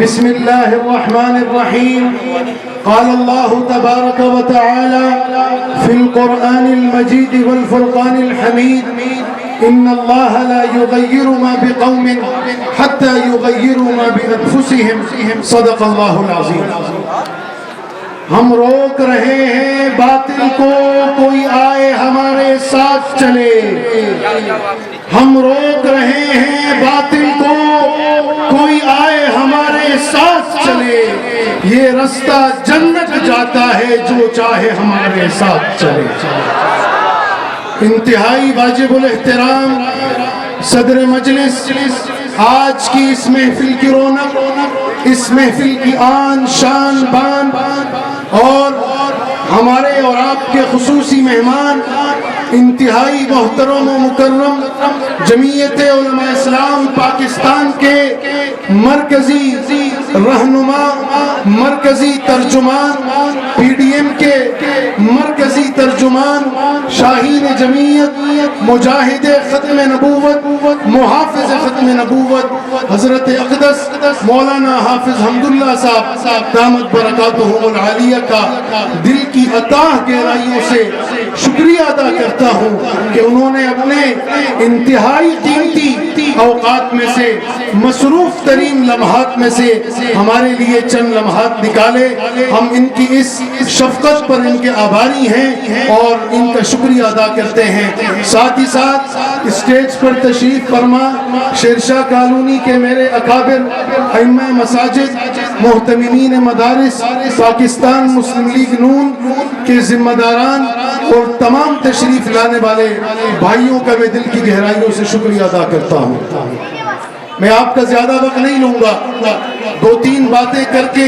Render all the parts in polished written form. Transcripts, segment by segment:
بسم الله الرحمن الرحيم. قال الله تبارك وتعالى في القرآن المجيد والفرقان الحميد: إن الله لا يغير ما بقوم حتى يغيروا ما بأنفسهم. صدق الله العظيم. ہم روک رہے ہیں باطل کو، کوئی آئے ہمارے ساتھ چلے. ہم روک رہے ہیں باطل کو، کوئی آئے ہمارے ساتھ چلے. یہ رستہ جنت جاتا ہے، جو چاہے ہمارے ساتھ چلے. انتہائی واجب الاحترام صدر مجلس، آج کی اس محفل کی رونق، اس محفل کی آن شان بان، اور ہمارے اور آپ کے خصوصی مہمان انتہائی محترم و مکرم جمعیت علماء اسلام پاکستان کے مرکزی رہنما، مرکزی ترجمان، پی ڈی ایم کے مرکزی ترجمان، شاہین جمعیت، مجاہد ختم نبوت، محافظ ختم نبوت حضرت اقدس مولانا حافظ حمداللہ صاحب دامت برکاتہم العالیہ کا دل کی اتاہ گہرائیوں سے شکریہ ادا کرتا ہوں کہ انہوں نے اپنے انتہائی قیمتی اوقات میں سے، مصروف ترین لمحات میں سے ہمارے لیے چند لمحات نکالے. ہم ان کی اس شفقت پر ان کے آبھاری ہیں اور ان کا شکریہ ادا کرتے ہیں. ساتھ ہی ساتھ اسٹیج پر تشریف فرما شیرشاہ کالونی کے میرے اکابر، ائمہ مساجد، محتممین مدارس، پاکستان مسلم لیگ نون کے ذمہ داران اور تمام تشریف لانے والے بھائیوں کا میں دل کی گہرائیوں سے شکریہ ادا کرتا ہوں. میں آپ کا زیادہ وقت نہیں لوں گا، دو تین باتیں کر کے،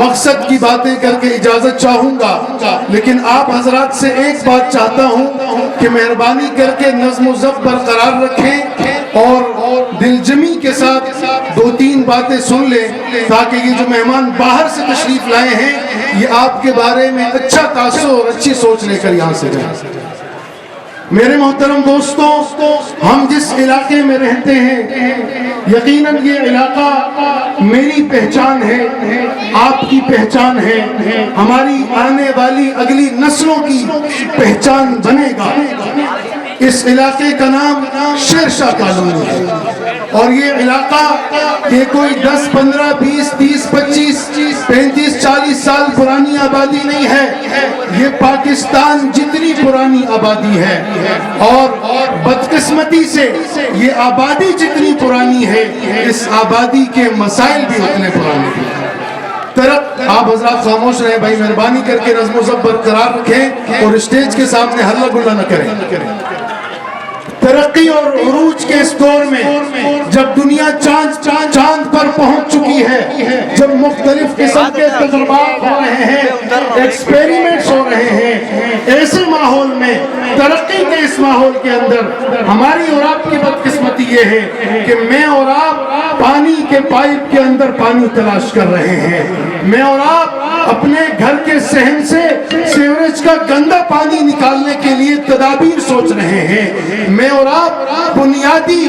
مقصد کی باتیں کر کے اجازت چاہوں گا. لیکن آپ حضرات سے ایک بات چاہتا ہوں کہ مہربانی کر کے نظم و ضبط برقرار رکھیں اور دل جمی کے ساتھ دو تین باتیں سن لیں، تاکہ یہ جو مہمان باہر سے تشریف لائے ہیں یہ آپ کے بارے میں اچھا تاثر اور اچھی سوچ لے کر یہاں سے جائیں. میرے محترم دوستوں، ہم جس علاقے میں رہتے ہیں یقیناً یہ علاقہ میری پہچان ہے، آپ کی پہچان ہے، ہماری آنے والی اگلی نسلوں کی پہچان بنے گا. اس علاقے کا نام شیرشاہ کالونی ہے، اور یہ علاقہ یہ کوئی 10 15 20 30 25 35 40 سال پرانی آبادی نہیں ہے، یہ پاکستان جتنی پرانی آبادی ہے. اور بدقسمتی سے یہ آبادی جتنی پرانی ہے، اس آبادی کے مسائل بھی اتنے پرانے ہیں. آپ حضرات خاموش رہیں بھائی، مہربانی کر کے نظم و ضبط برقرار رکھیں اور اسٹیج کے سامنے ہلہ گلا نہ کریں. ترقی اور عروج کے اس دور میں جب دنیا چاند پر پہنچ چکی ہے، جب مختلف قسم کے تجربات ہو رہے ہیں، ایکسپیریمنٹس ہو رہے ہیں، ایسے ماحول میں، ترقی کے اس ماحول کے اندر ہماری اور آپ کی بدقسمتی یہ ہے کہ میں اور آپ پانی کے پائپ کے اندر پانی تلاش کر رہے ہیں. میں اور آپ اپنے گھر کے صحن سے سیوریج کا گندا پانی نکالنے کے لیے تدابیر سوچ رہے ہیں. میں اور آپ بنیادی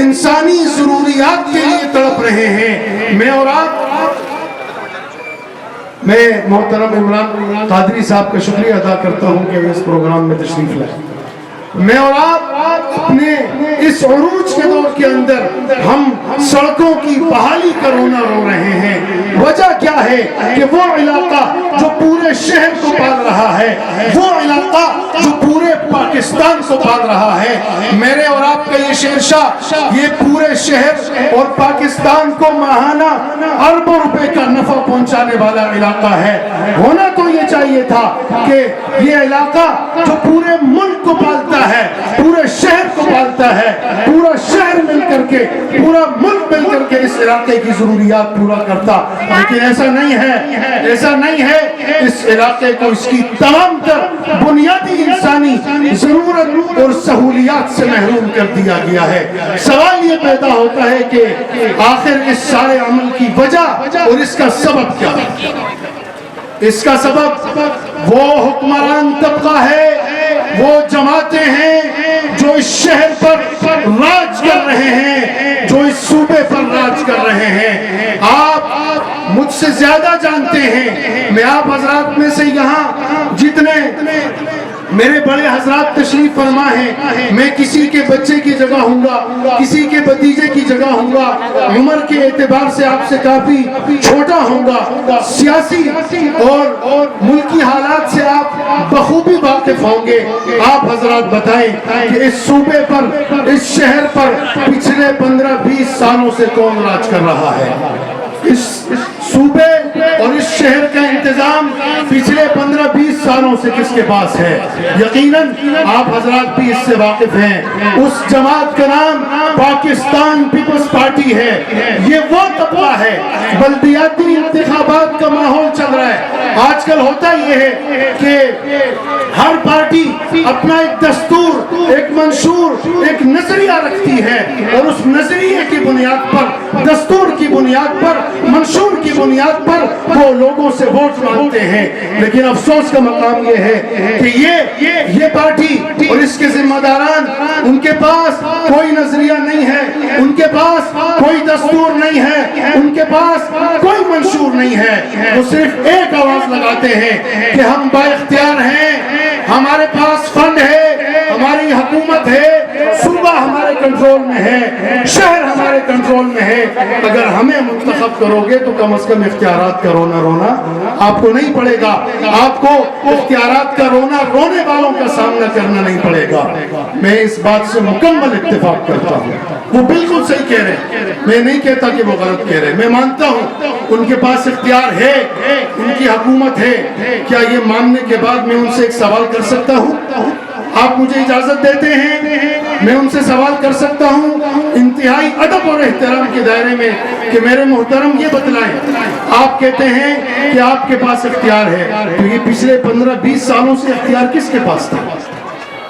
انسانی ضروریات کے لیے تڑپ رہے ہیں. میں اور آپ میں محترم عمران قادری صاحب کا شکریہ ادا کرتا ہوں کہ وہ اس پروگرام میں تشریف لائے. میں اور آپ اپنے اس عروج کے دور کے اندر ہم سڑکوں کی بحالی کا رونا رو رہے ہیں. وجہ کیا ہے کہ وہ علاقہ جو پورے شہر کو پال رہا ہے، وہ علاقہ جو پورے پاکستان کو پال رہا ہے، میرے اور آپ کا یہ شیرشاہ یہ پورے شہر اور پاکستان کو ماہانہ اربوں روپے کا نفع پہنچانے والا علاقہ ہے. ہونا تو یہ چاہیے تھا کہ یہ علاقہ جو پورے ملک کو پالتا ہے، پورے شہر کو پالتا ہے، پورا شہر مل کر کے، پورا ملک مل کر کے اس علاقے کی ضروریات پورا کرتا. لیکن ایسا نہیں ہے، ایسا نہیں ہے. اس علاقے کو اس کی تمام تر بنیادی انسانی ضرورت اور سہولیات سے محروم کر دیا گیا ہے. سوال یہ پیدا ہوتا ہے کہ آخر اس سارے عمل کی وجہ اور اس کا سبب کیا ہے؟ اس کا سبب وہ حکمران طبقہ ہے، وہ جماعتیں ہیں جو اس شہر پر راج کر رہے ہیں، جو اس صوبے پر راج کر رہے ہیں۔ آپ مجھ سے زیادہ جانتے ہیں، میں آپ حضرات میں سے یہاں جتنے میرے بڑے حضرات تشریف فرما ہیں، میں کسی کے بچے کی جگہ ہوں گا، کسی کے بھتیجے کی جگہ ہوں گا، عمر کے اعتبار سے آپ سے کافی چھوٹا ہوں گا، سیاسی اور ملکی حالات سے آپ بخوبی واقف ہوں گے۔ آپ حضرات بتائیں کہ اس صوبے پر، اس شہر پر پچھلے 15-20 سالوں سے کون راج کر رہا ہے؟ اس صوبے اور اس شہر کا انتظام پچھلے 15-20 سالوں سے کس کے پاس ہے؟ یقیناً آپ حضرات بھی اس سے واقف ہیں، اس جماعت کا نام پاکستان پیپلز پارٹی ہے۔ یہ وہ طبقہ ہے، بلدیاتی انتخابات کا ماحول چل رہا ہے۔ آج کل ہوتا یہ ہے کہ ہر پارٹی اپنا ایک دستور، ایک منشور، ایک نظریہ رکھتی ہے، اور اس نظریے کی بنیاد پر، دستور کی بنیاد پر، منشور کی بنیاد پر وہ لوگوں سے ووٹ مانگتے ہیں۔ لیکن افسوس کا مقام یہ ہے کہ یہ پارٹی اور اس کے ذمہ داران، ان کے پاس کوئی نظریہ نہیں ہے، ان کے پاس کوئی دستور نہیں ہے، ان کے پاس کوئی منشور نہیں ہے۔ وہ صرف ایک آواز لگاتے ہیں کہ ہم با اختیار ہیں، ہمارے پاس فنڈ ہے، ہماری حکومت ہے، صوبہ ہمارے کنٹرول میں ہے، شہر ہمارے کنٹرول میں ہے، اگر ہمیں منتخب کرو گے تو کم از کم اختیارات کا رونا رونا آپ کو نہیں پڑے گا، آپ کو اختیارات کا رونا رونے والوں کا سامنا کرنا نہیں پڑے گا۔ میں اس بات سے مکمل اتفاق کرتا ہوں، وہ بالکل صحیح کہہ رہے ہیں، میں نہیں کہتا کہ وہ غلط کہہ رہے ہیں، میں مانتا ہوں ان کے پاس اختیار ہے، ان کی حکومت ہے۔ کیا یہ ماننے کے بعد میں ان سے ایک سوال کر سکتا ہوں؟ آپ مجھے اجازت دیتے ہیں میں ان سے سوال کر سکتا ہوں انتہائی ادب اور احترام کے دائرے میں کہ میرے محترم یہ بتلائیں، آپ کہتے ہیں کہ آپ کے پاس اختیار ہے، تو یہ پچھلے 15-20 سالوں سے اختیار کس کے پاس تھا؟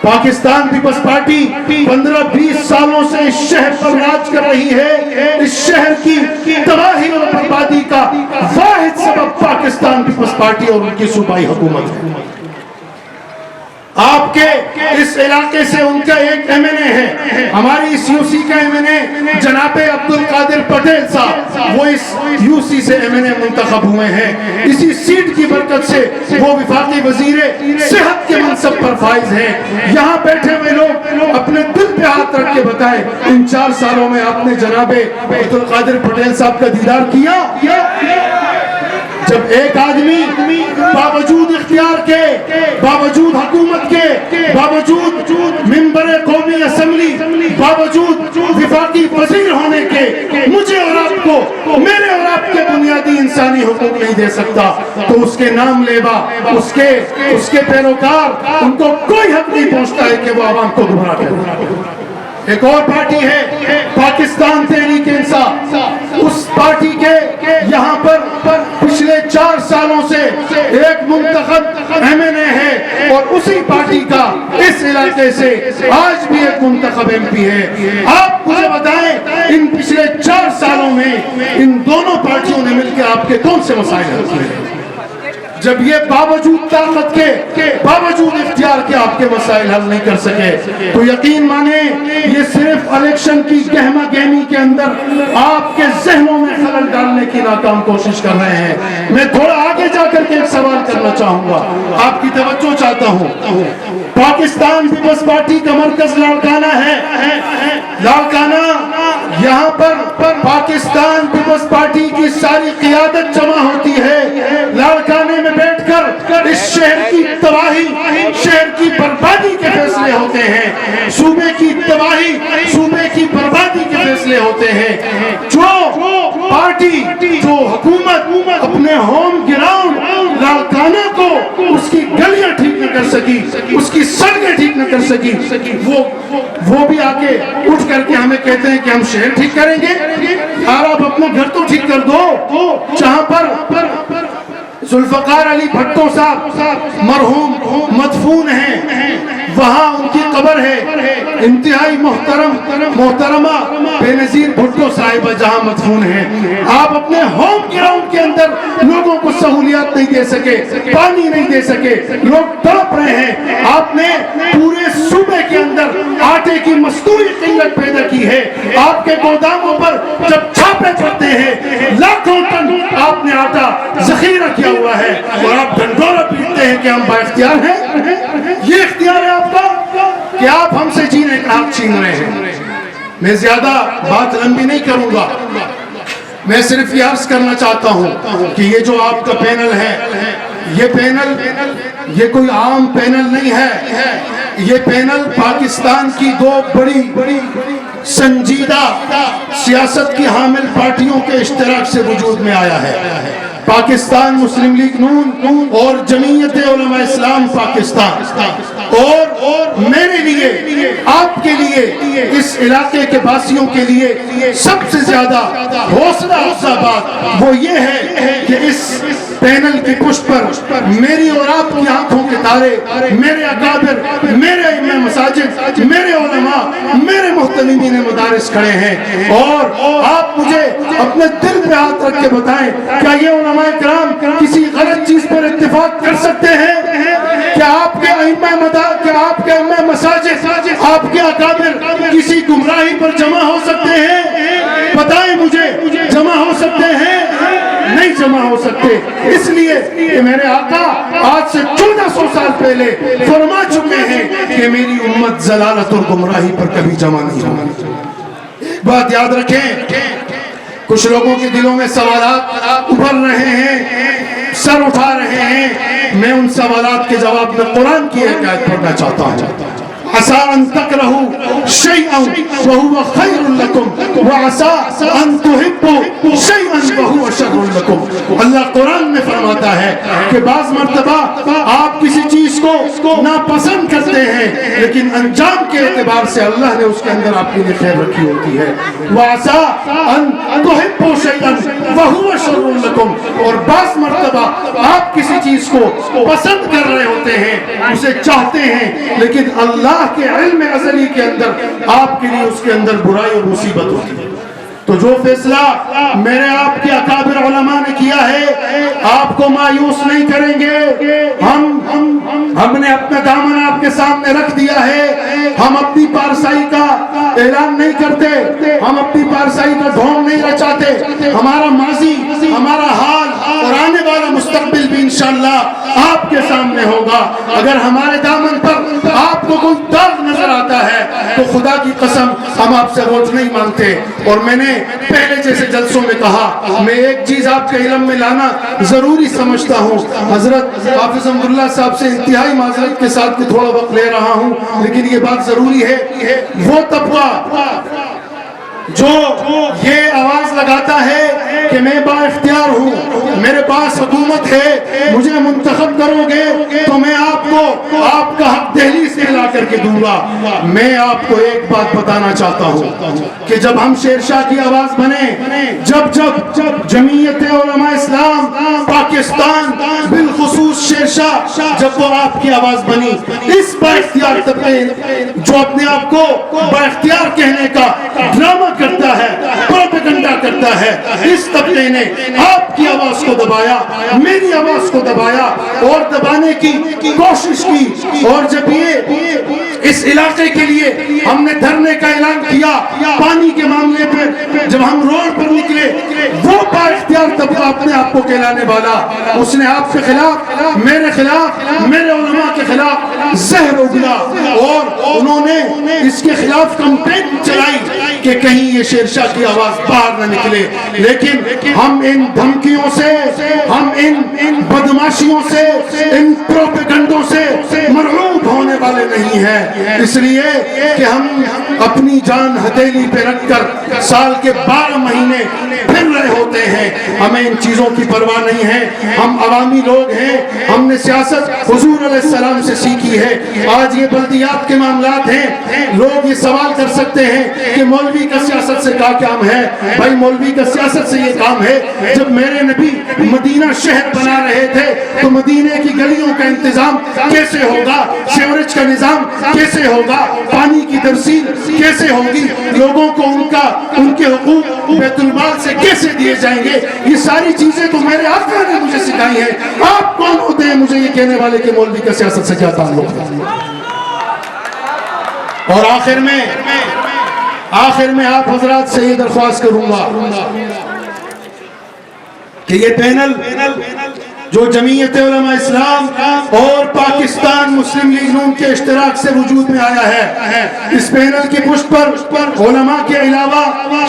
پاکستان پیپلز پارٹی 15-20 سالوں سے اس شہر پر راج کر رہی ہے۔ اس شہر کی تباہی اور بربادی کا واحد سبب پاکستان پیپلز پارٹی اور ان کی صوبائی حکومت ہے۔ آپ کے اس علاقے سے ان کا ایک ایم این اے ہے، ہماری اس یو سی کا ایم این اے جناب عبدالقادر پٹیل صاحب، وہ اس یو سی سے ایم این اے منتخب ہوئے ہیں۔ اسی سیٹ کی برکت سے وہ وفاقی وزیر صحت کے منصب پر فائز ہیں۔ یہاں بیٹھے ہوئے لوگ اپنے دل پہ ہاتھ رکھ کے بتائیں، ان 4 سالوں میں آپ نے جناب عبدالقادر پٹیل صاحب کا دیدار کیا؟ جب ایک آدمی باوجود اختیار کے، باوجود حکومت کے، باوجود ممبر قومی اسمبلی، باوجود وفاقی وزیر ہونے کے مجھے اور آپ کو، میرے اور آپ کے بنیادی انسانی حقوق نہیں دے سکتا، تو اس کے نام لیوا، اس کے پیروکار، ان کو کوئی حق نہیں پہنچتا ہے کہ وہ عوام کو گمراہ کرے۔ ایک اور پارٹی ہے پاکستان تحریک انصاف، اس پارٹی کے یہاں پر پچھلے 4 سالوں سے ایک منتخب ایم این اے ہے، اور اسی پارٹی کا اس علاقے سے آج بھی ایک منتخب ایم پی ہے۔ آپ مجھے بتائیں ان پچھلے 4 سالوں میں ان دونوں پارٹیوں نے مل کے آپ کے کون سے مسائل حل کیے؟ جب یہ باوجود طاقت کے، باوجود اختیار کے آپ کے مسائل حل نہیں کر سکے، تو یقین مانیں یہ صرف الیکشن کی گہما گہمی کے اندر آپ کے ذہنوں میں خلل ڈالنے کی ناکام کوشش کر رہے ہیں۔ میں تھوڑا آگے جا کر کے ایک سوال کرنا چاہوں گا، آپ کی توجہ چاہتا ہوں۔ پاکستان پیپلز پارٹی کا مرکز لاڑکانہ ہے، لاڑکانہ یہاں پر پاکستان پیپلز پارٹی کی ساری قیادت جمع ہوتی ہے۔ لاڑکانے میں بیٹھ کر اس شہر کی تباہی، شہر کی بربادی کے فیصلے ہوتے ہیں، صوبے کی تباہی، صوبے کی بربادی کے فیصلے ہوتے ہیں۔ جو پارٹی، جو حکومت اپنے ہوم گراؤنڈ لاڑکانہ کو اس کی گلیاں ٹھیک نہ کر سکی، اس کی سڑکیں ٹھیک نہ کر سکی، وہ بھی آگے اٹھ کر کے ہمیں کہتے ہیں کہ ہم شہر ٹھیک کریں گے۔ یار آپ اپنا گھر تو ٹھیک کر دو، جہاں پر ذوالفقار علی بھٹو صاحب مرحوم مدفون ہیں، وہاں ان کی قبر ہے، انتہائی محترمہ بے نظیر بھٹو صاحبہ جہاں مدفون ہیں. آپ اپنے ہوم گراؤنڈ کے اندر لوگوں کو سہولیات نہیں دے سکے، پانی نہیں دے سکے، لوگ تڑپ رہے ہیں. آپ نے پورے صوبے کے اندر آٹے کی مصنوعی قلت پیدا کی ہے. آپ کے گوداموں پر جب چھاپے پڑتے ہیں لاکھوں ٹن آپ نے آٹا ذخیرہ کیا ہوا ہے، اور آپ ڈنڈورا پیٹتے ہیں کہ ہم با اختیار ہیں. یہ اختیار ہے آپ کا کہ آپ ہم سے جینے کا حق چھین رہے ہیں. میں زیادہ بات لمبی نہیں کروں گا، میں صرف یہ عرض کرنا چاہتا ہوں کہ یہ جو آپ کا پینل ہے، یہ پینل یہ کوئی عام پینل نہیں ہے. یہ پینل پاکستان کی دو بڑی سنجیدہ سیاست کی حامل پارٹیوں کے اشتراک سے وجود میں آیا ہے. پاکستان مسلم لیگ نون اور جمعیت علماء اسلام پاکستان. اور میرے لیے، آپ کے لیے، اس علاقے کے باسیوں کے لیے سب سے زیادہ حوصلہ افزا بات وہ یہ ہے کہ اس پینل کی پشت پر میری اور آپ کی آنکھوں کے تارے، میرے اکابر، میرے امام مساجد، میرے علماء، میرے محتمین مدارس کھڑے ہیں. اور آپ مجھے اپنے دل پہ ہاتھ رکھ کے بتائیں، کیا یہ علماء کرام کسی غلط چیز پر اتفاق کر سکتے ہیں؟ کیا آپ کے امام مساجد، آپ کے اکابر کسی گمراہی پر جمع ہو سکتے ہیں؟ بتائیں مجھے، جمع ہو سکتے ہیں؟ نہیں جمع ہو سکتے. اس لیے کہ میرے آقا آج سے 1400 سال پہلے فرما چکے ہیں کہ میری امت ضلالت اور گمراہی پر کبھی جمع نہیں ہوگی. بات یاد رکھیں، کچھ لوگوں کے دلوں میں سوالات ابھر رہے ہیں، سر اٹھا رہے ہیں. میں ان سوالات کے جواب میں قرآن کی ایک آیت پڑھنا چاہتا ہوں. عَسَىٰ أَن تَكْرَهُوا شَيْئًا وَهُوَ خَيْرٌ لَكُمْ وَعَسَىٰ أَن تُحِبُّوا شَيْئًا وَهُوَ شَرٌّ لَكُمْ. اللہ قرآن میں فرماتا ہے کہ بعض مرتبہ آپ کسی چیز کو ناپسند کرتے ہیں، لیکن انجام کے اعتبار سے اللہ نے اس کے اندر آپ کے لیے خیر رکھی ہوتی ہے. وَعَسَىٰ أَن تُحِبُّوا شَيْئًا وَهُوَ شَرٌّ لَكُمْ. اور بعض مرتبہ آپ کسی چیز کو پسند کر رہے ہوتے ہیں، اسے چاہتے ہیں، لیکن اللہ کے علم ازلی کے اندر آپ کے لیے اس کے اندر برائی اور مصیبت ہوتی ہے. تو جو فیصلہ میرے آپ کے اکابر علماء نے کیا ہے، آپ کو مایوس نہیں کریں گے. ہم نے اپنا دامن آپ کے سامنے رکھ دیا ہے. ہم اپنی پارسائی کا اعلان نہیں کرتے، ہم اپنی پارسائی کا ڈھونگ نہیں رچاتے. ہمارا ماضی، ہمارا حال اور آنے والا مستقبل بھی انشاءاللہ آپ کے سامنے ہوگا. اگر ہمارے دامن پر آپ کو کوئی داغ نظر آتا ہے تو خدا کی قسم ہم آپ سے ووٹ نہیں مانگتے. اور میں نے پہلے جیسے جلسوں میں کہا، میں ایک چیز آپ کے علم میں لانا ضروری سمجھتا ہوں. حضرت حافظ حمداللہ صاحب سے انتہائی معذرت کے ساتھ کہ تھوڑا وقت لے رہا ہوں، لیکن یہ بات ضروری ہے. وہ طبقہ جو یہ آواز لگاتا ہے کہ میں با اختیار ہوں، میرے پاس حکومت ہے، مجھے منتخب کرو گے تو میں آپ کو آپ کا حق دہلیز میں لا کر کے دوں گا. میں آپ کو ایک بات بتانا چاہتا ہوں کہ جب ہم شیر شاہ کی آواز بنے، جب جمعیت علماء اسلام پاکستان بالخصوص شیر شاہ جب وہ آپ کی آواز بنی، اس با اختیار طبقے جو اپنے آپ کو با اختیار کہنے کا ڈرامہ کرتا ہے، پروپیگنڈا کرتا ہے، اس طبقے نے آپ کی آواز کو دبایا، میری آواز کو دبایا اور دبانے کی کوشش کی. اور جب یہ اس علاقے کے لیے ہم نے دھرنے کا اعلان کیا، پانی کے معاملے پہ جب ہم روڈ پر نکلے، وہ با اختیار طبقہ اپنے آپ کو کہلانے والا، اس نے آپ کے خلاف، میرے خلاف، میرے علماء کے خلاف زہر اگلا اور انہوں نے اس کے خلاف کمپین چلائی کہ کہیں یہ شیر شاہ کی آواز باہر نہ نکلے. لیکن ہم ان دھمکیوں سے، ہم ان بدماشیوں سے، ان پروپیگنڈوں سے مرعوب ہونے والے نہیں ہیں. اس لیے کہ ہم اپنی جان ہتھیلی پہ رکھ کر سال کے 12 مہینے پھر رہے ہوتے ہیں. ہمیں ان چیزوں کی پرواہ نہیں ہے. ہم عوامی لوگ ہیں، ہم نے سیاست حضور علیہ السلام سے سیکھی ہے. آج یہ بلدیات کے معاملات ہیں، لوگ یہ سوال کر سکتے ہیں کہ مولوی کا سیاست سے کیا کام ہے. بھائی مولوی کا سیاست سے یہ کام ہے، جب میرے نبی مدینہ شہر بنا بنا رہے تھے تو مدینے کی گلیوں کا انتظام کیسے ہوگا، سیوریج کا نظام کیسے ہوگا، پانی کی ترسیل کیسے ہوگی، لوگوں کو ان کے حقوق بیت المال سے کیسے دیے جائیں گے، یہ ساری چیزیں تو میرے آقا نے مجھے سکھائی ہیں۔ آپ کون ہوتے ہیں مجھے یہ کہنے والے کہ مولوی کا سیاست سے کیا تعلق ہے؟ اور آخر میں آپ حضرات سے یہ درخواست کروں گا کہ یہ پینل جو جمعیت علماء اسلام اور پاکستان مسلم لیگ نون کے اشتراک سے وجود میں آیا ہے، اس پینل کی پشت پر علماء کے علاوہ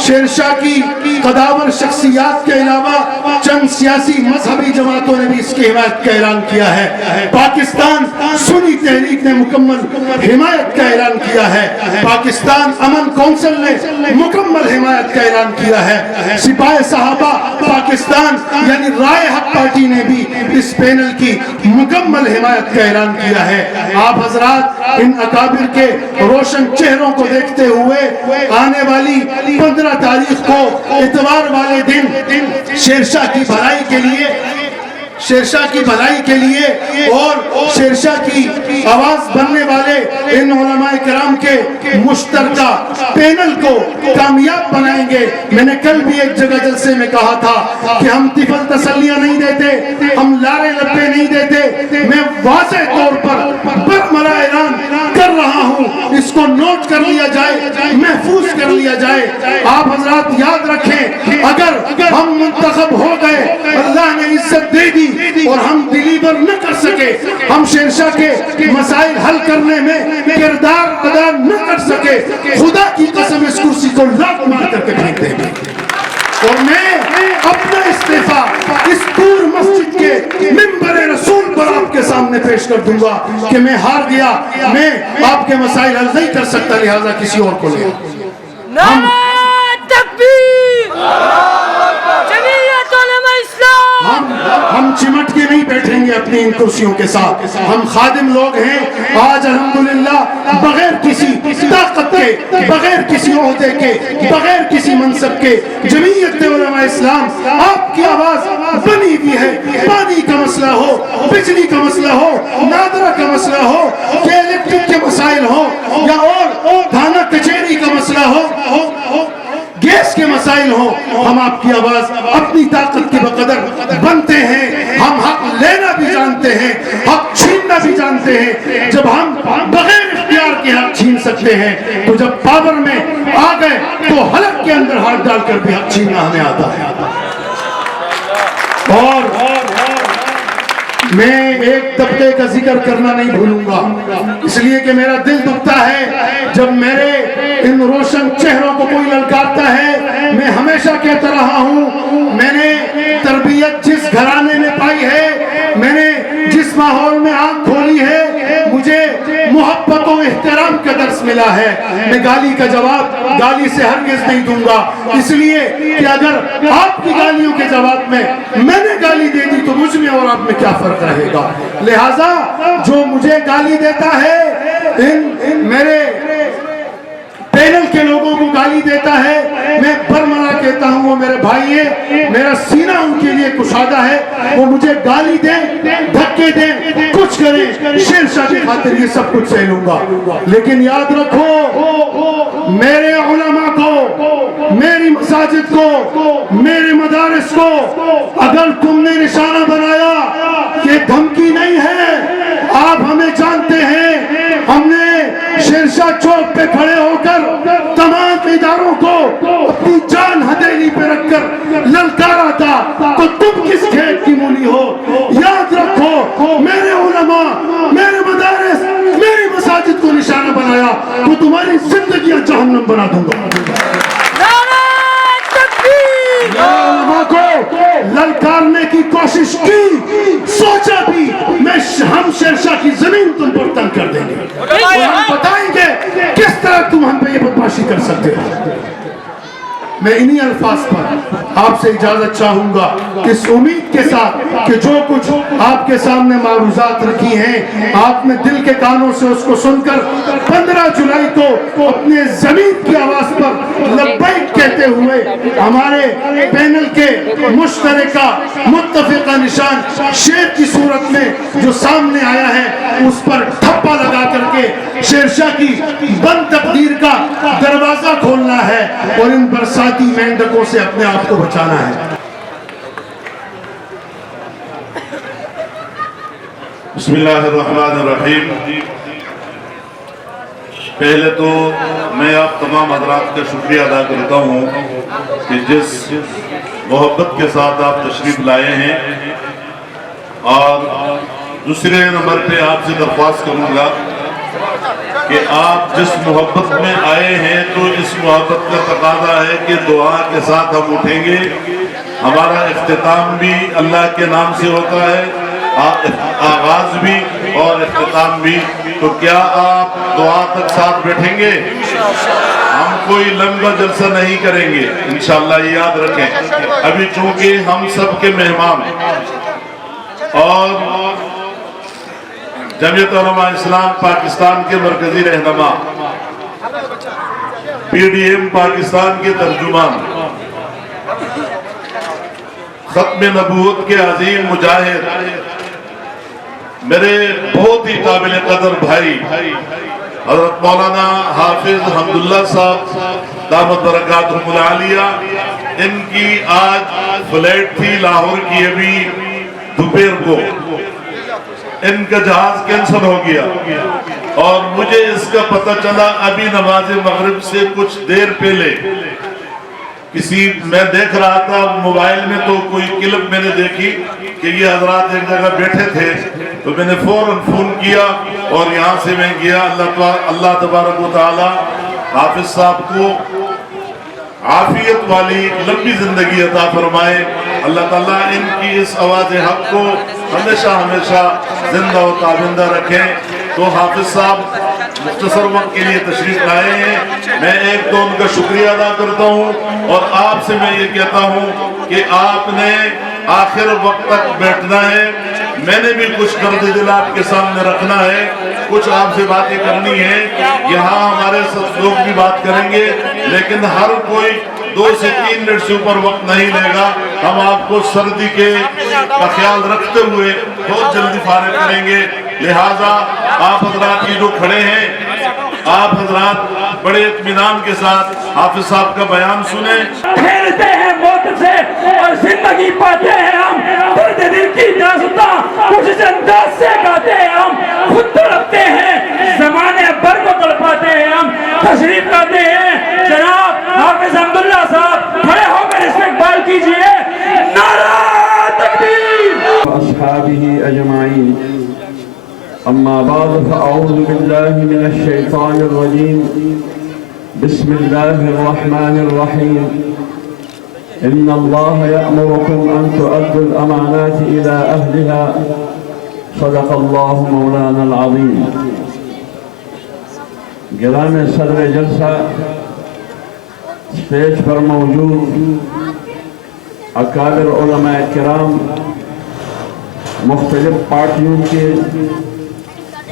شیر شاہ کی قداور شخصیات کے علاوہ چند سیاسی مذہبی جماعتوں نے بھی اس کی حمایت کا اعلان کیا ہے۔ پاکستان سنی تحریک نے مکمل حمایت کا اعلان کیا ہے، پاکستان امن کونسل نے مکمل حمایت کا اعلان کیا ہے، سپاہ صحابہ پاکستان یعنی رائے حق پارٹی نے بھی اس پینل کی مکمل حمایت کا اعلان کیا ہے۔ آپ حضرات ان اکابر کے روشن چہروں کو دیکھتے ہوئے آنے والی 15 تاریخ کو اتوار والے دن شیرشاہ کی بھلائی کے لیے اور شیرشاہ کی آواز بننے والے ان علماء کرام کے مشترکہ پینل کو کامیاب بنائیں گے۔ میں نے کل بھی ایک جگہ جلسے میں کہا تھا کہ ہم طفل تسلیاں نہیں دیتے، ہم لارے لپے نہیں دیتے، میں واضح طور پر برملا اعلان کر رہا ہوں، اس کو نوٹ کر لیا جائے، محفوظ کر لیا جائے۔ آپ حضرات یاد رکھیں، اگر ہم منتخب ہو گئے، اللہ نے عزت دے دی اور ہم ڈیلیور نہ کر سکے، ہم شیرشاہ کے مسائل حل کرنے میں کردار ادا نہ کر سکے، خدا کی قسم اس کرسی کو لات مار کر کے پھینک دیں گے۔ اور میں اپنا استعفیٰ اس پور مسجد کے منبر رسول پر آپ کے سامنے پیش کر دوں گا کہ میں ہار گیا، میں آپ کے مسائل حل نہیں کر سکتا، لہذا کسی اور کو لے۔ نعرہ تکبیر، جمعیت علماء اسلام۔ ہم چمٹ کے نہیں بیٹھیں گے اپنی ان کرسیوں کے ساتھ، ہم خادم لوگ ہیں۔ آج الحمدللہ بغیر کسی طاقت کے، بغیر کسی عہدے کے، بغیر کسی منصب کے جمعیت علماء اسلام آپ کی آواز بنی ہوئی ہے۔ پانی کا مسئلہ ہو، بجلی کا مسئلہ ہو، نادرہ کا مسئلہ ہو، کہ الیکٹرک کے مسائل ہو یا اور تھانہ کچہری کا مسئلہ ہو، گیس کے مسائل ہوں، ہم آپ کی آواز اپنی طاقت کے بقدر بنتے ہیں۔ ہم حق لینا بھی جانتے ہیں، حق چھیننا بھی جانتے ہیں۔ جب ہم بغیر اختیار کے حق چھین سکتے ہیں تو جب پاور میں آ گئے تو حلق کے اندر ہاتھ ڈال کر بھی حق چھیننا ہمیں آتا ہے۔ اور میں ایک طبقے کا ذکر کرنا نہیں بھولوں گا، اس لیے کہ میرا دل دکھتا ہے جب میرے ان روشن چہروں کو کوئی للکارتا ہے۔ میں ہمیشہ کہتا رہا ہوں، میں نے تربیت جس گھرانے میں پائی ہے، میں نے جس ماحول میں آنکھ کھولی ہے، مجھے محبت و احترام کا درس ملا ہے۔ میں گالی کا جواب گالی سے ہرگز نہیں دوں گا، اس لیے کہ اگر آپ کی گالیوں کے جواب میں نے گالی دے دی تو مجھ میں اور آپ میں کیا فرق رہے گا۔ لہٰذا جو مجھے گالی دیتا ہے، میرے پینل کے لوگوں کو گالی دیتا ہے، میں برملا کہتا ہوں وہ میرے بھائی ہیں، میرا سینہ ان کے لیے کشادہ ہے۔ وہ مجھے گالی دیں، دھکے دیں، کچھ کریں، شیرشاہ کی خاطر یہ سب کچھ سہ لوں گا، لیکن یاد رکھو میرے علماء کو، میری مساجد کو، میرے مدارس کو اگر تم نے نشانہ بنایا، یہ دھمکی نہیں ہے۔ آپ ہمیں جانتے ہیں، ہم نے شیرشاہ چوک پہ کھڑے ہو کر تمام اداروں کو اپنی جان ہتھیلی پہ رکھ کر للکارا تھا، تو تم کس کھیت کی مولی ہو؟ یاد رکھو میرے علماء، میرے مدارس، میری مساجد کو نشانہ بنایا تو تمہاری زندگیاں جہنم بنا دوں گا۔ علماء کو للکارنے کی کوشش کی، سوچا بھی ہم شیرشاہ کی زمین تم پر تنگ کر دیں گے اور ہم بتائیں گے کس طرح تم ہم پہ یہ بدماشی کر سکتے ہو۔ میں انہی الفاظ پر آپ سے اجازت چاہوں گا اس امید کے ساتھ کہ جو کچھ آپ کے سامنے معروضات رکھی ہیں آپ نے دل کے کانوں سے اس کو سن کر 15 جولائی کو اپنے ضمیر کی آواز پر لبیک کہتے ہوئے ہمارے پینل کے مشترکہ متفقہ نشان شیر کی صورت میں جو سامنے آیا ہے اس پر ٹھپا لگا کر کے شیرشاہ کی بند تقدیر کا دروازہ کھولنا ہے اور ان برساتی مینڈکوں سے اپنے آپ کو بچانا ہے۔ بسم اللہ الرحمن الرحیم۔ پہلے تو میں آپ تمام حضرات کا شکریہ ادا کرتا ہوں کہ جس محبت کے ساتھ آپ تشریف لائے ہیں، اور دوسرے نمبر پہ آپ سے درخواست کروں گا کہ آپ جس محبت میں آئے ہیں تو اس محبت کا تقاضا ہے کہ دعا کے ساتھ ہم اٹھیں گے۔ ہمارا اختتام بھی اللہ کے نام سے ہوتا ہے، آغاز بھی اور اختتام بھی، تو کیا آپ دعا تک ساتھ بیٹھیں گے؟ ہم کوئی لمبا جلسہ نہیں کریں گے انشاءاللہ، یہ یاد رکھیں۔ ابھی چونکہ ہم سب کے مہمان ہیں اور جمعیت علماء اسلام پاکستان کے مرکزی رہنما، پی ڈی ایم پاکستان کے ترجمان، ختم نبوت کے عظیم مجاہد، میرے بہت ہی قابل قدر بھائی حضرت مولانا حافظ حمداللہ صاحب دامت برکاتہم العالیہ، ان کی آج فلائٹ تھی لاہور کی، ابھی دوپہر کو ان کا جہاز کینسل ہو گیا اور مجھے اس کا پتہ چلا ابھی نماز مغرب سے کچھ دیر پہلے۔ میں دیکھ رہا تھا موبائل میں تو کوئی کلپ میں نے دیکھی کہ یہ حضرات ایک جگہ بیٹھے تھے، تو میں نے فوراً فون کیا اور یہاں سے میں گیا۔ اللہ تبارک و تعالی حافظ صاحب کو عافیت والی لمبی زندگی عطا فرمائے۔ اللہ تعالیٰ ان کی اس آواز حق کو ہمیشہ ہمیشہ زندہ و تابندہ رکھیں۔ تو حافظ صاحب مختصر وقت کے لیے تشریف لائے ہیں، میں ایک تو ان کا شکریہ ادا کرتا ہوں اور آپ سے میں یہ کہتا ہوں کہ آپ نے آخر وقت تک بیٹھنا ہے۔ میں نے بھی کچھ درد دل آپ کے سامنے رکھنا ہے، کچھ آپ سے باتیں کرنی ہیں، یہاں ہمارے سب لوگ بھی بات کریں گے، لیکن ہر کوئی 2 سے 3 منٹ سے اوپر وقت نہیں لے گا۔ ہم آپ کو سردی کا خیال رکھتے ہوئے بہت جلدی فارغ کریں گے، لہٰذا آپ حضرات یہ جو کھڑے ہیں، آپ حضرات بڑے اطمینان کے ساتھ حافظ صاحب کا بیان سنیں۔ کھیلتے ہیں موت سے اور زندگی پاتے ہیں ہم، درد دل کی داستاں کچھ اس انداز سے گاتے ہیں ہم، خود تڑپتے ہیں زمانے بھر کو تڑپاتے ہیں ہم۔ تشریف لاتے ہیں جناب حافظ حمداللہ صاحب، کھڑے ہو کر استقبال کیجئے۔ نعرہ تکبیر۔ وأصحابه أجمعين، أما بعد فأعوذ بالله من الشيطان الرجيم، بسم الله الرحمن الرحيم، إن الله يأمركم أن تؤدوا الأمانات إلى أهلها، صدق الله مولانا العظيم۔ گرامی صدر جلسہ، اسٹیج پر موجود اکابر علماء کرام، مختلف پارٹیوں کے،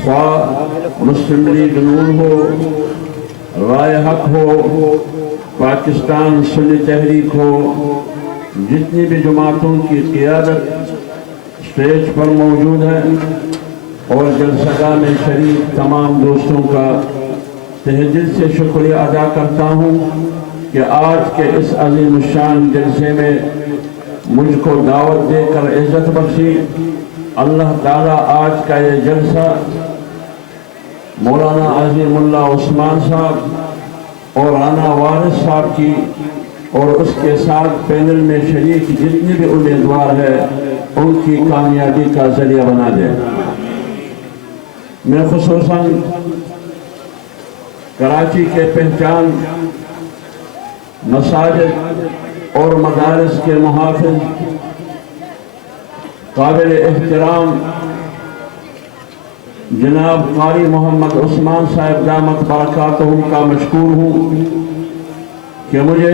خواہ مسلم لیگ نون ہو، رائے حق ہو، پاکستان سنی تحریک ہو، جتنی بھی جماعتوں کی قیادت اسٹیج پر موجود ہے، اور جلسہ میں شریک تمام دوستوں کا تہ دل سے شکریہ ادا کرتا ہوں کہ آج کے اس عظیم الشان جلسے میں مجھ کو دعوت دے کر عزت بخشی۔ اللہ تعالیٰ آج کا یہ جلسہ مولانا عظیم اللہ عثمان صاحب اور رانا وارث صاحب کی اور اس کے ساتھ پینل میں شریک جتنے بھی امیدوار ہیں ان کی کامیابی کا ذریعہ بنا دے۔ میں خصوصاً کراچی کے پہچان مساجد اور مدارس کے محافظ قابل احترام جناب قاری محمد عثمان صاحب دامت برکاتہم کا مشکور ہوں کہ مجھے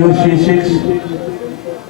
UC6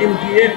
MPA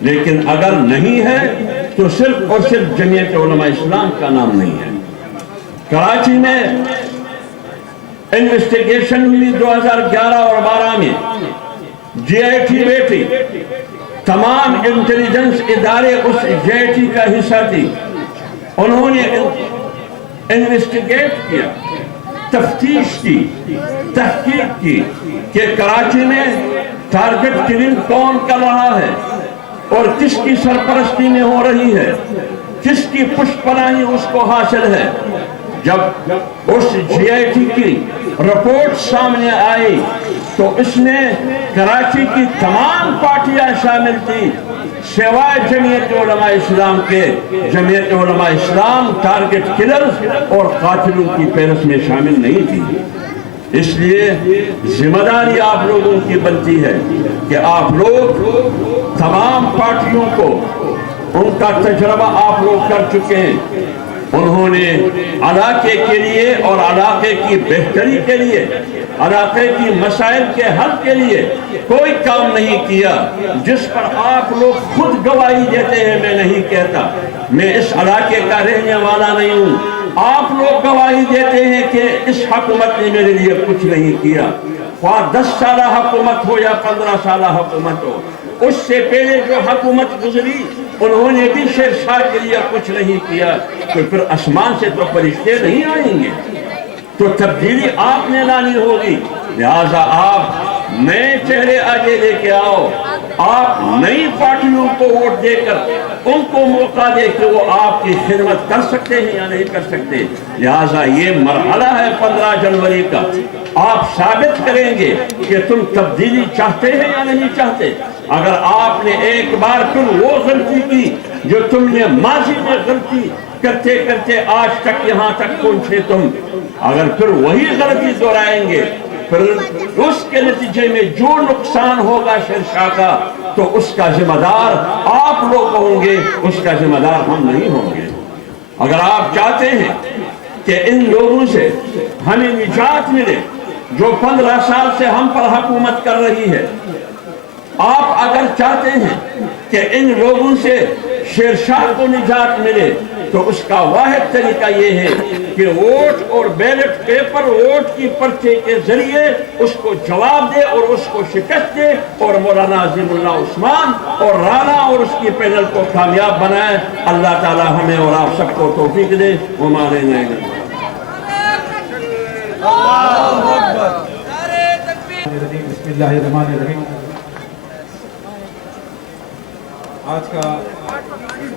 لیکن اگر نہیں ہے تو صرف اور صرف جمعیت علماء اسلام کا نام نہیں ہے۔ کراچی میں انویسٹیگیشن ہوئی 2011 اور 12 میں، جے آئی ٹی بیٹھی، تمام انٹیلیجنس ادارے اس جے آئی ٹی کا حصہ تھی، انہوں نے انویسٹیگیٹ کیا، تفتیش کی، تحقیق کی کہ کراچی میں ٹارگٹ کلنگ کون کر رہا ہے اور کس کی سرپرستی میں ہو رہی ہے، کس کی پشت پناہی اس کو حاصل ہے۔ جب اس جے آئی ٹی کی رپورٹ سامنے آئی تو اس میں کراچی کی تمام پارٹیاں شامل تھی سوائے جمعیت علماء اسلام کے۔ جمعیت علماء اسلام ٹارگٹ کلرز اور قاتلوں کی فہرست میں شامل نہیں تھی۔ اس لیے ذمہ داری آپ لوگوں کی بنتی ہے کہ آپ لوگ تمام پارٹیوں کو، ان کا تجربہ آپ لوگ کر چکے ہیں، انہوں نے علاقے کے لیے اور علاقے کی بہتری کے لیے، علاقے کی مسائل کے حل کے لیے کوئی کام نہیں کیا جس پر آپ لوگ خود گواہی دیتے ہیں۔ میں نہیں کہتا، میں اس علاقے کا رہنے والا نہیں ہوں، آپ لوگ گواہی دیتے ہیں کہ اس حکومت نے میرے لیے کچھ نہیں کیا، خواہ 10 سالہ حکومت ہو یا 15 سالہ حکومت ہو۔ اس سے پہلے جو حکومت گزری انہوں نے بھی شیر شاہ کے لیے کچھ نہیں کیا، تو پھر آسمان سے تو فرشتے نہیں آئیں گے، تو تبدیلی آپ نے لانی ہوگی۔ لہٰذا آپ نئے چہرے آگے لے کے آؤ، آپ نئی پارٹیوں کو ووٹ دے کر ان کو موقع دے کہ وہ آپ کی خدمت کر سکتے ہیں یا نہیں کر سکتے۔ لہٰذا یہ مرحلہ ہے 15 جنوری کا، آپ ثابت کریں گے کہ تم تبدیلی چاہتے ہیں یا نہیں چاہتے۔ اگر آپ نے ایک بار پھر وہ غلطی کی جو تم نے ماضی میں غلطی کرتے کرتے آج تک یہاں تک پہنچے تم، اگر پھر وہی غلطی دہرائیں گے، پھر اس کے نتیجے میں جو نقصان ہوگا شیر شاہ کا، تو اس کا ذمہ دار آپ لوگ ہوں گے، اس کا ذمہ دار ہم نہیں ہوں گے۔ اگر آپ چاہتے ہیں کہ ان لوگوں سے ہمیں نجات ملے جو 15 سال سے ہم پر حکومت کر رہی ہے، آپ اگر چاہتے ہیں کہ ان لوگوں سے شیر شاہ کو نجات ملے، تو اس کا واحد طریقہ یہ ہے کہ ووٹ اور بیلٹ پیپر، ووٹ کی پرچے کے ذریعے اس کو جواب دے اور اس کو شکست دے، اور مولانا عظیم اللہ عثمان اور رانا اور اس کی پینل کو کامیاب بنائے۔ اللہ تعالی ہمیں اور آپ سب کو توفیق دے۔ ہمارے نئے بسم اللہ الرحمن الرحیم۔ آج کا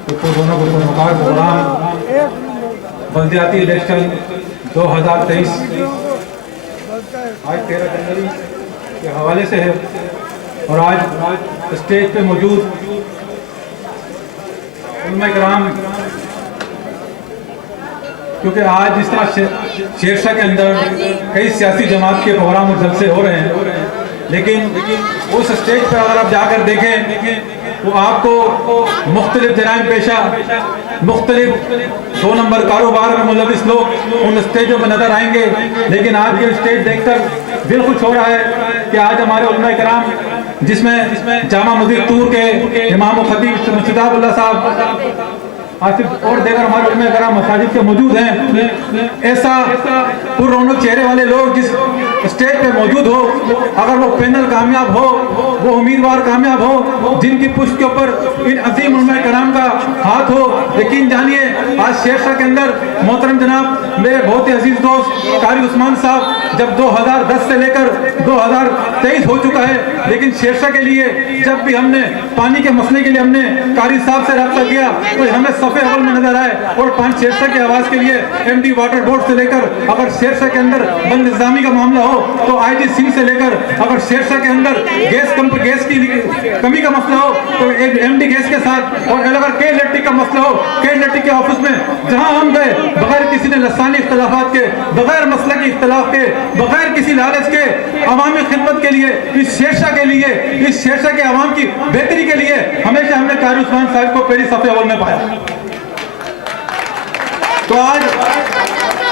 دونوں مقام پروگرام بلدیاتی الیکشن 2023 آج 13 جنوری کے حوالے سے ہے، اور آج اسٹیج پہ موجود علماء کرام، کیونکہ آج جس طرح شیرشاہ کے اندر کئی سیاسی جماعت کے پروگرام اور جلسے ہو رہے ہیں، لیکن اس اسٹیج پہ اگر آپ جا کر دیکھیں تو آپ کو مختلف جرائم پیشہ، مختلف 2 نمبر کاروبار میں ملوث لوگ ان اسٹیجوں میں نظر آئیں گے۔ لیکن آج کے اسٹیج دیکھ کر دل خوش ہو رہا ہے کہ آج ہمارے علماء کرام، جس میں جامع مسجد طور کے امام و خطیب مشتاق اللہ صاحب، آصف اور دیگر ہمارے علماء کرام مساجد کے موجود ہیں، ایسا پر رونق چہرے والے لوگ جس اسٹیج پہ موجود ہو، اگر وہ پینل کامیاب ہو، وہ امیدوار کامیاب ہو، جن کی پشت کے اوپر ان عظیم علماء کرام کا ہاتھ ہو، یقین جانیے آج شیرشاہ کے اندر محترم جناب میرے بہت ہی عزیز دوست قاری عثمان صاحب جب 2010 سے لے کر 2023 ہو چکا ہے، لیکن شیرشاہ کے لیے جب بھی ہم نے پانی کے مسئلے کے لیے ہم نے قاری صاحب سے رابطہ کیا تو ہمیں صفحے اول میں نظر آئے، اور شیرشاہ کے آواز کے لیے ایم ڈی واٹر بورڈ سے لے کر اگر شیرشاہ کے اندر بند انتظامی کا معاملہ ہو تو آئی جی سی سے لے کر اگر شیرشاہ کے اندر گیس کی کمی کا مسئلہ ہو تو ایم ڈی گیس کے ساتھ، اور اگر کے الیکٹرک کا مسئلہ ہو کے الیکٹرک کے آفس میں جہاں ہم گئے بغیر کسی نے لسانی اختلافات کے، بغیر مسلکی اختلاف کے، بغیر کسی لالچ کے، عوامی خدمت کے لیے، اس شیرشاہ کے لیے، اس شیرشاہ کے عوام کی بہتری کے لیے ہمیشہ ہم نے قاری عثمان صاحب کو پہلی صفحے اول میں پایا۔ تو آج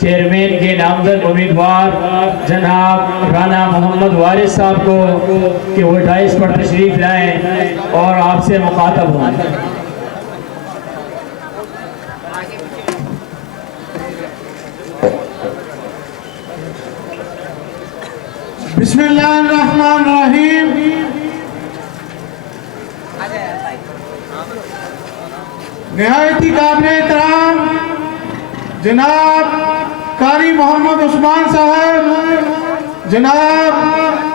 چیئرمین کے نامزد امیدوار جناب رانا محمد وارث صاحب کو کہ وہ ڈائس پر تشریف لائیں اور آپ سے مخاطب ہوں. بسم اللہ الرحمن الرحیم. نہایت ہی قابل احترام جناب قاری محمد عثمان صاحب، جناب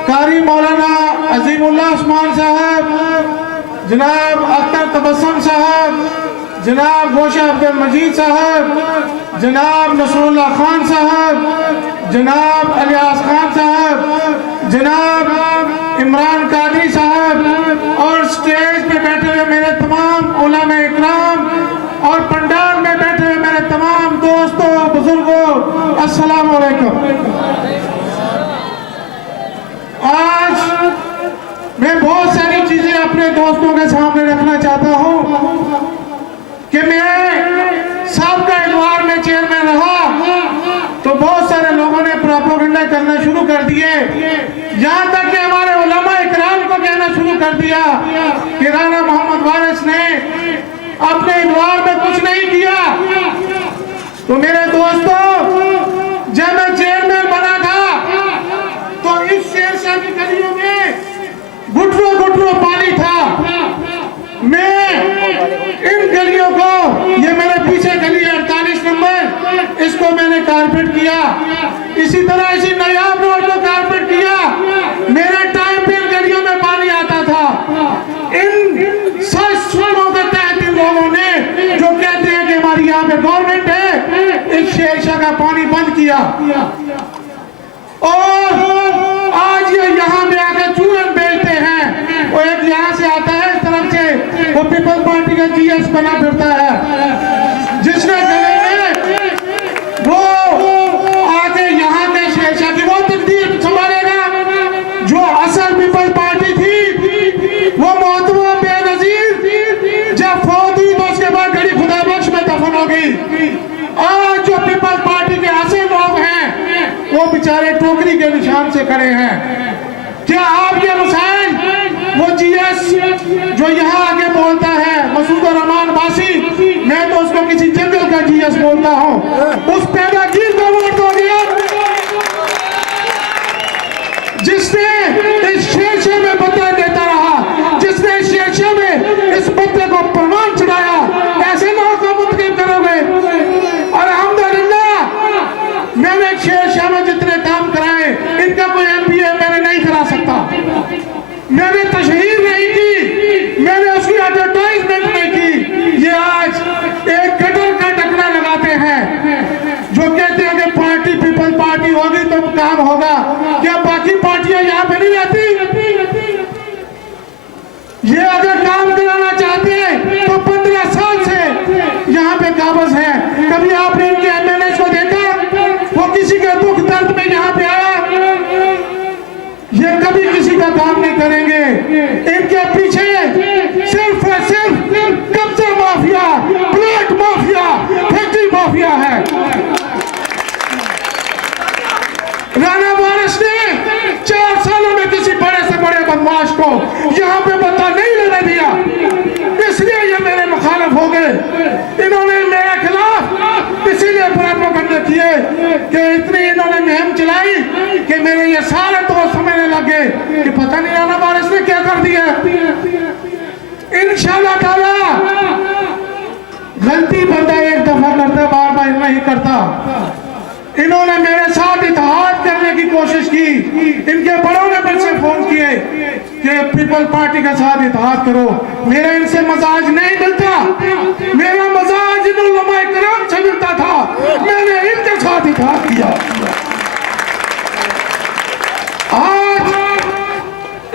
قاری مولانا عظیم اللہ عثمان صاحب، جناب اختر تبسم صاحب، جناب گوشہ عبد المجید صاحب، جناب نصر اللہ خان صاحب، جناب الیاس خان صاحب، جناب عمران قادری صاحب، اور سٹیج پہ بیٹھے ہوئے میرے تمام علماء اکرام اور پنڈال میں بیٹھے ہوئے میرے تمام دوستوں بزرگوں، السلام علیکم. آج میں بہت ساری چیزیں اپنے دوستوں کے سامنے رکھنا چاہتا ہوں کہ میں سابقہ ادوار میں چیئرمین رہا تو بہت سارے لوگوں نے پروپیگنڈا کرنا شروع کر دیے، یہاں تک کہ ہمارے علماء اکرام کو کہنا شروع کر دیا کہ رانا محمد وارث نے اپنے ادوار میں کچھ نہیں کیا. تو میرے دوستوں، جب میں چیئرمین بنا تھا تو اس شیر شاہ کی گلیوں میں گھٹروں گھٹروں پانی تھا. میں ان گلیوں کو، یہ میرے پیچھے گلی ہے 48 نمبر، اس کو میں نے کارپیٹ کیا. اسی طرح اسی نیاب روڈ کو کارپیٹ کیا. میرے ٹائم پہ ان گلیوں میں پانی آتا تھا. ان سڑکوں کے تحت ان لوگوں نے جو کہتے ہیں کہ ہماری یہاں پہ گورنمنٹ ہے، اس شیر شاہ کا پانی بند کیا. اور آج یہ یہاں پہ آ کے چورن بیچتے ہیں. وہ ایک یہاں سے آتا ہے اس طرف سے، وہ پیپل پارٹی کا جی ایس بنا پھرتا ہے، جس نے گلے میں وہ آگے یہاں کے شیر شاہ کی وہ تقدیر سنبھالے گا جو اصل پیپل پارٹی تھی. وہ محتوہ بے نظیر جب فوت ہوئی تو اس کے بعد گڑی خدا بخش میں دفن ہو گئی. آج جو پیپل پارٹی کے اصل لوگ ہیں وہ بیچارے ٹوکری کے نشان سے کھڑے ہیں. کیا آپ یہ مسائل، وہ جی ایس جو یہاں آگے بولتا ہے مسعود الرحمان باسی، میں تو اس کو کسی جنگل کا جی ایس بولتا ہوں، اس پیدا گیر کو ووٹ دو گیا جس نے اس شیشے میں بتہ دیتا رہا، جس نے اس شیشے میں اس بتہ کو پروان چڑھایا. ایسے لوگوں کو منتخب کرو گے. اور الحمدللہ میں نے شیشے میں جتنے کام کرائے ان کا کوئی ایم پی اے میں نے نہیں کرا سکتا. میں نے تشہیر نہیں کی، میں نے اس کی ایڈورٹائزمنٹ نہیں کی. یہ آج ایک گٹر کا ڈکنا لگاتے ہیں جو کہتے ہیں کہ پارٹی پیپل پارٹی ہوگی تو کام ہوگا. کیا باقی پارٹیاں یہاں پہ نہیں رہتی؟ یہ اگر کام کرانا چاہتے ہیں تو 15 سال سے یہاں پہ قابض ہیں. کبھی آپ نے ان کے ایم ایل ایز کو دیکھا وہ کسی کے دکھ درد میں یہاں پہ آیا؟ یہ کبھی کسی کا کام نہیں کریں گے. ان کے پیچھے صرف اور صرف قبضہ mafia, plot mafia, factory mafia ہے. رانا وارث نے 4 سالوں میں کسی بڑے سے بڑے بدمعاش کو یہاں پہ پتہ نہیں لینے دیا، اس لیے یہ میرے مخالف ہو گئے. انہوں نے میرے خلاف اسی لیے پروپیگنڈا کیے کہ اتنی انہوں نے مہم چلائی کہ میرے یہ سارے دوست سمجھنے لگے کہ پتہ نہیں رانا وارث نے کیا کر دیا. انشاءاللہ تعالی غلطی بندہ ایک دفعہ کرتا، بار بار نہیں کرتا. انہوں نے میرے ساتھ اتحاد کرنے کی کوشش کی. ان کے بڑوں نے مجھ سے فون کیے کہ پیپل پارٹی کے ساتھ اتحاد کرو. میرا ان سے مزاج نہیں ملتا، میرا مزاج ان علماء کرام سے ملتا تھا. میں نے ان کے ساتھ اتحاد کیا. آج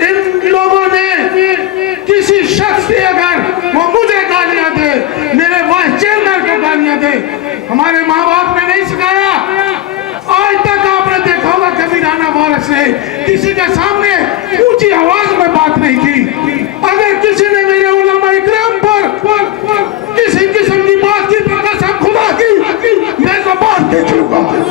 ان لوگوں نے کسی شخص کی اگر وہ مجھے گالیاں دے، میرے وائس چیئرمین کو گالیاں دے، ہمارے ماں باپ نے نہیں سکھایا. آج تک آپ نے دیکھا ہوگا کبھی رانا وارث نے کسی کے سامنے اونچی آواز میں بات نہیں کی. اگر کسی نے میرے علماء اکرام پر کسی قسم کی بات کی تو قسم خدا کی میں زبان دیکھ لوں گا.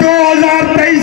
2023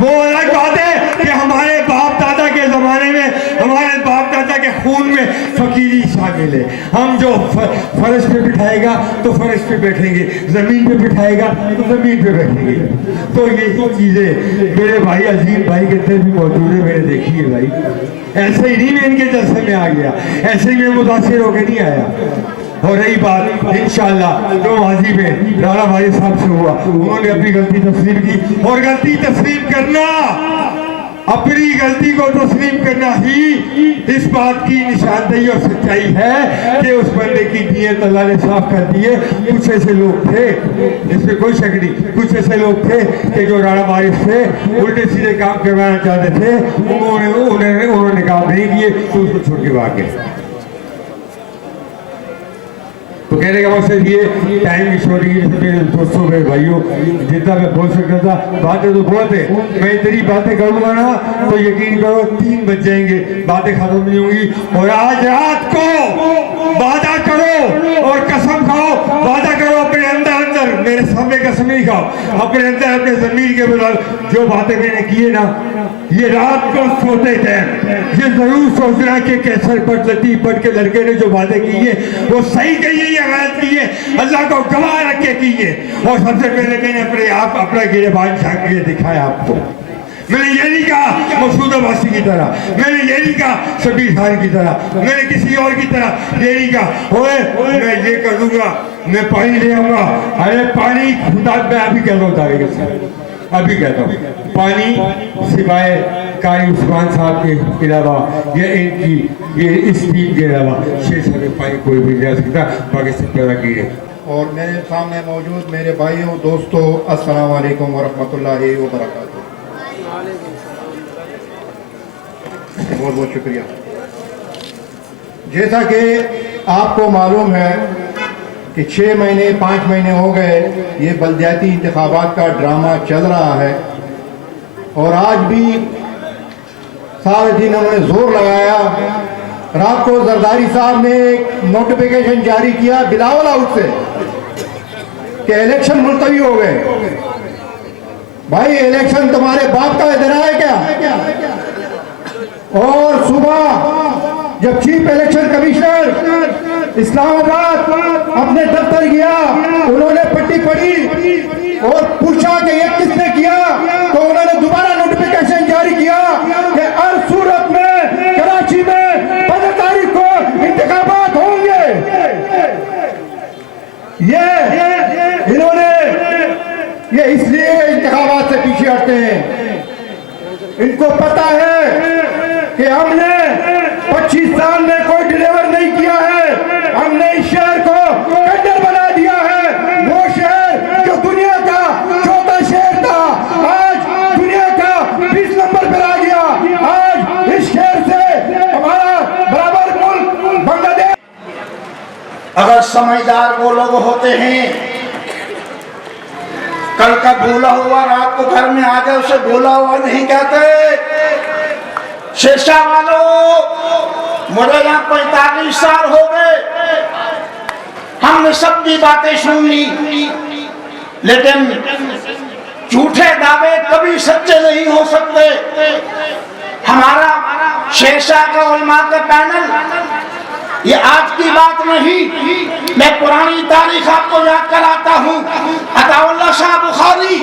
وہ الگ بات ہے کہ ہمارے باپ دادا کے زمانے میں ہمارے باپ دادا کے خون میں فقیری شامل ہے. ہم جو فرش پہ بٹھائے گا تو فرش پہ بیٹھیں گے, زمین پہ بٹھائے گا تو زمین پہ بیٹھیں گے. تو یہ چیزیں میرے بھائی عظیم بھائی کے اندر بھی موجود ہے, میں نے دیکھی ہے بھائی. ایسے ہی نہیں میں ان کے جلسے میں آ گیا, ایسے ہی میں متاثر ہو کے نہیں آیا. اور رہی بات انشاءاللہ جو ماضی میں رانا بھائی صاحب سے ہوا, انہوں نے اپنی غلطی تسلیم کی, اور غلطی تسلیم کرنا, اپنی غلطی کو تسلیم کرنا ہی اس بات کی نشاندہی اور سچائی ہے کہ اس بندے کی نیت اللہ نے صاف کر دی ہے. کچھ ایسے لوگ تھے, اس میں کوئی شک نہیں, کچھ ایسے لوگ تھے کہ جو رانا بھائی سے الٹے سیدھے کام کروانا چاہتے تھے, انہوں نے کام نہیں کیے تو اس کو چھوڑ کے بھاگ گئے. تو کہنے کا مقصد یہ ٹائم کی شورٹی کی میرے دوستوں میرے بھائیوں جتنا میں بول سکتا تھا, باتیں تو بہت ہے, میں اتنی باتیں کروں گا نا تو یقین کرو 3 بج جائیں گے, باتیں ختم نہیں ہوں گی. اور آج رات کو وعدہ کرو اور قسم کھاؤ, وعدہ کرو اپنے اندر میرے سامنے قسم نہیں کھاؤ, اپنے اندر اپنے ضمیر کے بدل جو باتیں میں نے کیے نا, یہ رات کو سوتے تھے یہ ضرور سوچنا کہ کیسر پٹ لطیف پٹ کے لڑکے نے جو باتیں کی ہیں وہ صحیح کہی ہے, غلط کی ہے, اللہ کو گواہ رکھ کے کی ہے. اور سب سے پہلے میں نے اپنے آپ اپنا گریبان جھانک کے دکھایا آپ کو. میں نے یہ نہیں کہا مسعود عباسی کی طرح, میں نے یہ نہیں کہا شبیر خان کی طرح, میں نے کسی اور کی طرح یہ نہیں کہا اوے میں یہ کر دوں گا, میں پانی لے آؤں گا. ارے پانی خدا میں ابھی کہتا ہوں تاریخ سے, ابھی کہتا ہوں پانی سوائے قاری عثمان صاحب کے علاوہ یا ان کی یہ اس ٹیم کے علاوہ شیر صاحب میں پانی کوئی بھی نہیں آ سکتا, پاکستان پیدا کی ہے. اور میرے سامنے موجود میرے بھائیوں دوستوں السلام علیکم ورحمۃ اللہ وبرکاتہ. بہت بہت شکریہ. جیسا کہ آپ کو معلوم ہے کہ 6 مہینے 5 مہینے ہو گئے یہ بلدیاتی انتخابات کا ڈرامہ چل رہا ہے, اور آج بھی سارے دن انہوں نے زور لگایا. رات کو زرداری صاحب نے ایک نوٹیفیکیشن جاری کیا بلاول ہاؤس سے کہ الیکشن ملتوی ہو گئے. بھائی الیکشن تمہارے باپ کا ادھر ہے کیا؟ اور صبح جب چیف الیکشن کمشنر اسلام آباد اپنے دفتر گیا, انہوں نے پٹی پڑھی اور پوچھا کہ یہ کس نے کیا, تو انہوں نے دوبارہ نوٹیفیکیشن جاری کیا کہ ہر صورت میں کراچی میں 15 تاریخ کو انتخابات ہوں گے. یہ انہوں نے یہ اس لیے انتخابات سے پیچھے ہٹتے ہیں, ان کو پتا ہے کہ ہم نے 25 سال میں کوئی ڈیلیور نہیں کیا ہے, ہم نے اس شہر کو کنڈر بنا دیا ہے. وہ شہر جو دنیا کا 14 شہر تھا آج دنیا کا 20 نمبر پر آ گیا. آج اس شہر سے ہمارا برابر ملک بنگلہ دیش. اگر سمجھدار وہ لوگ ہوتے ہیں, کل کا بھولا ہوا رات کو گھر میں آ گئے اسے بھولا ہوا نہیں کہتے. شیشہ والوں مجھے یہاں 45 سال ہو گئے, ہم نے سب کی باتیں سن لی, لیکن جھوٹے دعوے کبھی سچے نہیں ہو سکتے. ہمارا شیشہ کا علماء کا پینل یہ آج کی بات نہیں, میں پرانی تاریخ آپ کو یاد کراتا ہوں. عطا اللہ شاہ بخاری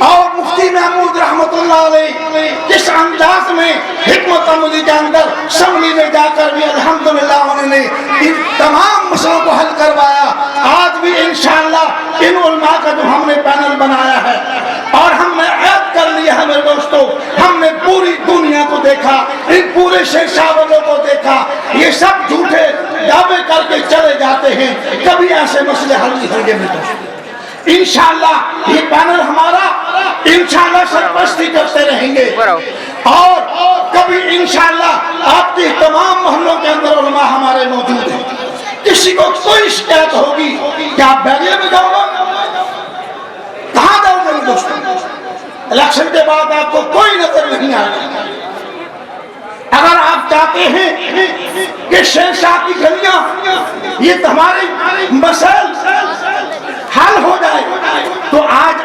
اور مفتی محمود رحمت اللہ علیہ جس انداز میں حکمت عملی کے اندر اسمبلی میں جا کر بھی الحمدللہ انہوں نے ان تمام مسئلوں کو حل کروایا. آج بھی انشاءاللہ ان علماء کا جو ہم نے پینل بنایا ہے اور ہم نے عہد کر لیا ہے میرے دوستوں, ہم نے پوری دنیا کو دیکھا, ان پورے شیشہ والوں کو دیکھا, یہ سب جھوٹے دعوے کر کے چلے جاتے ہیں, کبھی ایسے مسئلے حل نہیں ہوں گے میرے دوستوں. انشاءاللہ یہ پینل ہمارا انشاءاللہ سرپرستی کرتے رہیں گے, اور کبھی انشاءاللہ آپ کی تمام محلوں کے اندر علماء ہمارے موجود ہیں. کسی کو کوئی شکایت ہوگی کہ آپ بیریے میں جاؤ گا, کہاں جاؤ گے میرے دوستوں؟ الیکشن کے بعد آپ کو کوئی نظر نہیں آئے گا. اگر آپ چاہتے ہیں کہ شیر شاہ کی گلیاں یہ ہمارے مسائل حل ہو جائے تو آج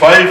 5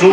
2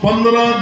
15